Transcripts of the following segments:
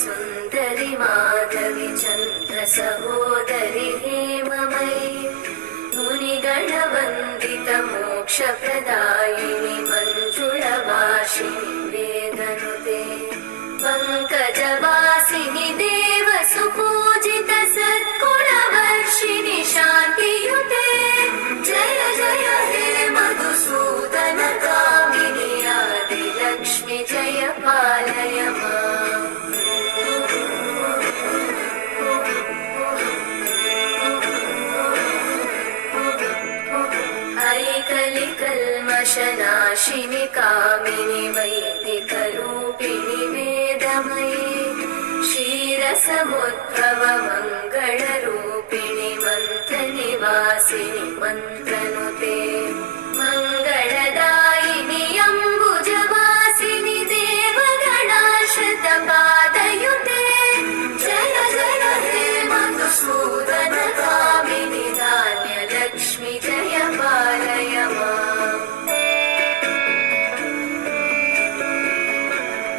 सुन्दरि माधवि चन्द्र सहोदरि हेममयि मुनिगणवन्दित मोक्षप्रदायिनि मञ्जुळवासिनि वेदनुते पङ्कजवासिनि देव सुपूजित सद्गुणवर्षिणि शान्तियुते जय जय हे मधुसूदन कामिनि आदिलक्ष्मि जय पालय माम् कलिकल्मषनाशिनि कामिनि वैदिकरूपिणि वेदमयि क्षीरसमुद्भव मङ्गलरूपिणि मन्त्रनिवासिनि मन्त्रनुते मङ्गलदायिनि अम्बुजवासिनि देवगणाश्रितपादयुते जय जय हे मधुसूदन कामिनि धान्यलक्ष्मि जय पालय माम्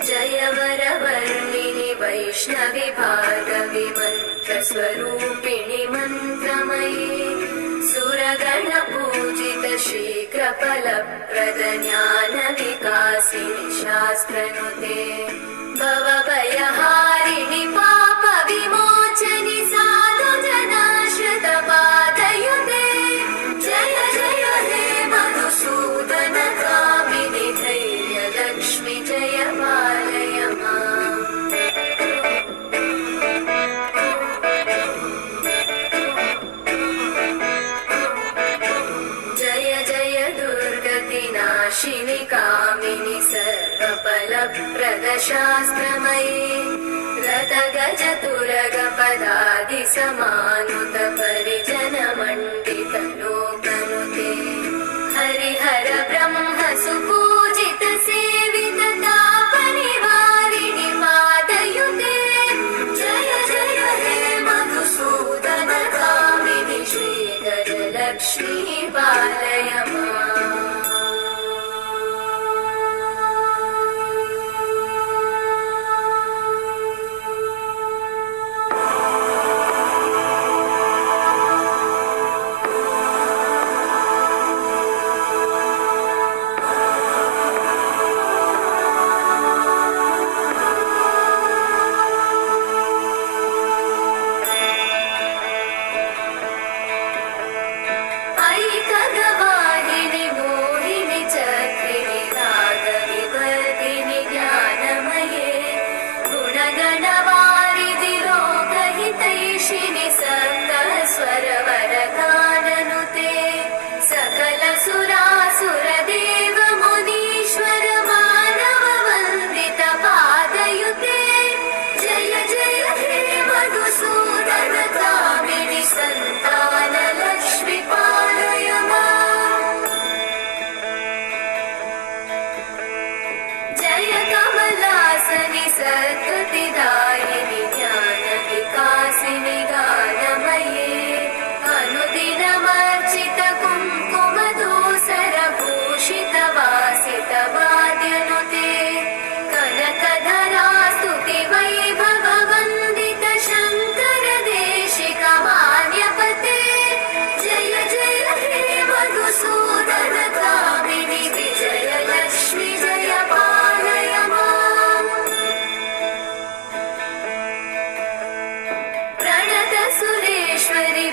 जय वरवर्णिनि वैष्णवि भार्गवि मन्त्रस्वरूपिणि मन्त्रमयि सुरगणपूजित शीघ्रफलप्रद ज्ञानविकासिनि शास्त्रनुते भवभयहारिणि पापविमोचनि साधुजनाश्रितपादयुते जय जय हे मधुसूदन कामिनि धैर्यलक्ष्मि जय पालय माम् जय जय दुर्गतिनाशिनि कामिनि सर्वफलप्रद शास्त्रमयि रथगजतुरगपदादिसमानुत परिजनमण्डित लोकनुते हरिहर ब्रह्म सुपूजित सेवित तापनिवारिणि पादयुते जय जय हे मधुसूदन कामिनि श्रीधरलक्ष्मी पालय माम् ऐकगवाहिनि मोहिनि चक्रिणि रागविवर्धिनि ज्ञानमये गुणगणवारिधि लोकहितैषिणि सप्तस्वरवरगाननुते सकलसुरासुरदेव मुनीश्वर मानववन्दित पादयुते जय जय हे मधुसूदन कामिनि सन्तानलक्ष्मि पालय माम् जय कमलासनि सद्गतिदायिनि ज्ञानविकासिनि गानमये अनुदिनमर्चित कुङ्कुमधूसरभूषित वासित वाद्यनुते कनकधरा स्तुति वैभव वन्दित शङ्कर देशिक मान्यपते जय जय हे मधुसूदन कामिनि विजयलक्ष्मि जय पालय माम् प्रणत सुरेश्वरि